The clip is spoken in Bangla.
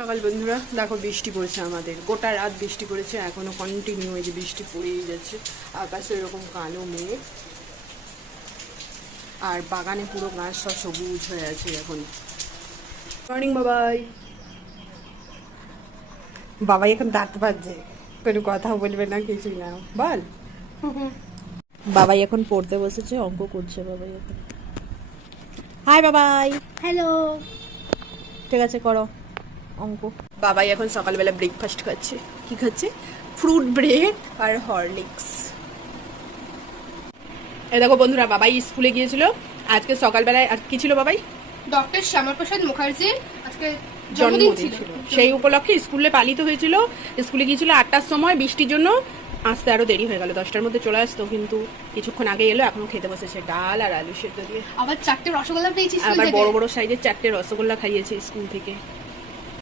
সকাল বন্ধুরা দেখো বৃষ্টি পড়েছে, আমাদের গোটা রাত বৃষ্টি পড়েছে, এখনো কন্টিনিউ এই যে বৃষ্টি পড়েই যাচ্ছে। আকাশে এরকম কালো মেঘ, আর বাগানে পুরো গাছ সব সবুজ হয়ে আছে এখন। মর্নিং বাবাই। বাবাই এখন দাঁত বাজছে, কোনো কথা বলবে না, কিছুই না, বল। বাবাই এখন পড়তে বসেছে, অঙ্ক করছে বাবাই এখন। হাই বাবাই। হ্যালো। ঠিক আছে, করো অঙ্ক। বাবাই এখন সকালবেলা ব্রেকফাস্ট খাচ্ছে। কি খাচ্ছে? ফ্রুট ব্রেড আর হরলিক্স। এই দেখো বন্ধুরা, বাবাই স্কুলে গিয়েছিল আজকে সকালবেলায়। আর কি ছিল বাবাই? ডক্টর শ্যামাপ্রসাদ মুখার্জির আজকে জন্মদিন ছিল, সেই উপলক্ষে স্কুলে পালিত হয়েছিল। স্কুলে গিয়েছিল 8টার সময়, বৃষ্টির জন্য আসতে আরো দেরি হয়ে গেল। 10টার মধ্যে চলে আসতো, কিন্তু কিছুক্ষণ আগে এলো। এখনো খেতে বসেছে ডাল আর আলু সেদ্ধ দিয়ে। আবার 4টে রসগোল্লা পেয়েছি আবার বড় বড় সাইজের 4টে রসগোল্লা খাইয়েছে স্কুল থেকে।